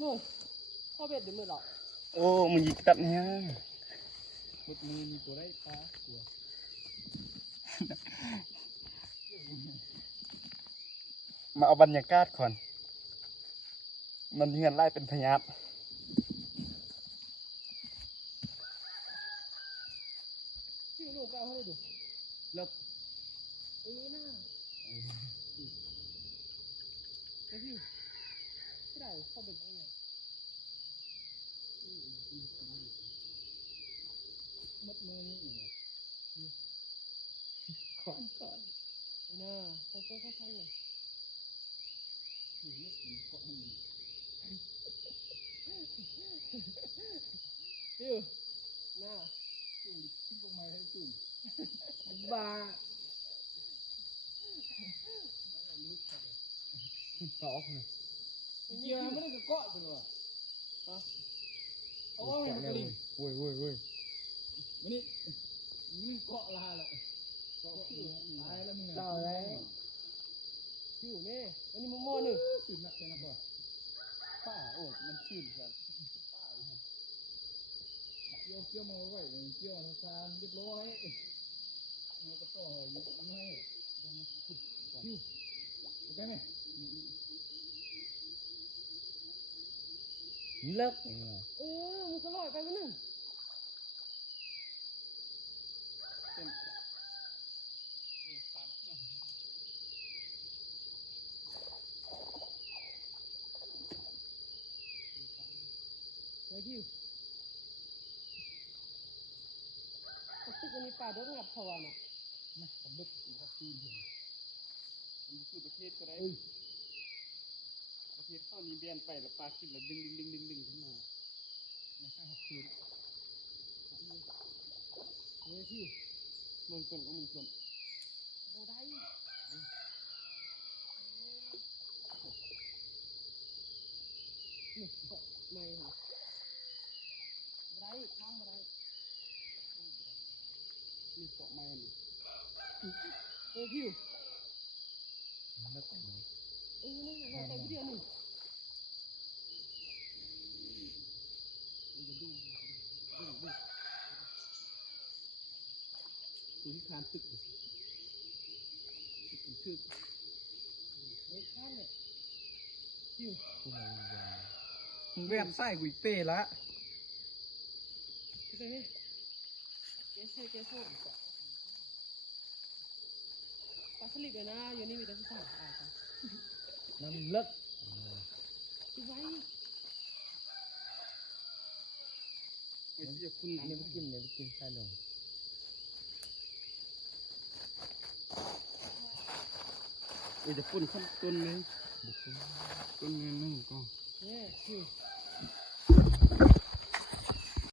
นู่นพ่อเบ็ดเดี๋ยวมือหรอโอ้มึงยิงตัดเนี่ยมุดมือมีตัวได้ปลาตัว มาเอาบรรยากาศก่อนมันเงินไล่เป็นพยาธิพี่ลูกเอาให้ดูแล้วน่าไอ้พี่ไม่ได้พ่อเบ็ดยังไงมุดมือนี่ก่อนน่าค่อยๆเลย มันเกาะให้มัน พี่น่า จุ่มขึ้นลงมาให้จุ่ม บ้า เกาะเลย เกี่ยวไม่ได้เกาะเลยเอาให้มันกลิ้ง โว้ยมันนี่เกาะลาเลยเกาะตายแล้วมึง เจ้าอะไรพี่อยู่นี่อันนี้มุมมอหนึ่ง ตื่นหนักเลยนะพ่อ ป้าโอ้มันชื่นครับ เกี่ยวมาไว้เกี่ยวทางเรียบร้อยเราก็ต่อไม่คิวโอเคไหม เลิก มึงก็ลอยไปวะนึงไอ้พี่ตึกอันนี้ป่าโดนงับพอน่ะ นะผมบึกผมตีนเห็น มันคือประเทศก็ได้ประเทศเข้านี้เบียนไปแล้วปลาขึ้นแล้วดึงขึ้นมา ไม่ใช่หักคืน เฮ้ยพี่ เมืองต้นก็เมืองต้น โบได้นี่เกาะไม่เหรอได้ข้างมาได้ มีเกาะไม้นี่ เฮ้ยพี่ เลิก นั่นเราไปวิดีโอหนึ่ง คุยคานตึกตึก เฮ้ยข้ามเลยพี่ มึงเวียนไส้กุยเป้ละ ไปไหมเกสเกสปลาสลิดเลยนะอยู่นี่มีแต่ที่สั่งจ้ะ น้ำเลิก ดูไว้ ไอ้ที่จะคุณน้ำ เนี่ยไปกินใช่ลง ไอ้จะปุ่นขั้นต้นเลยต้นเงินนั่นก็ เนี่ยพี่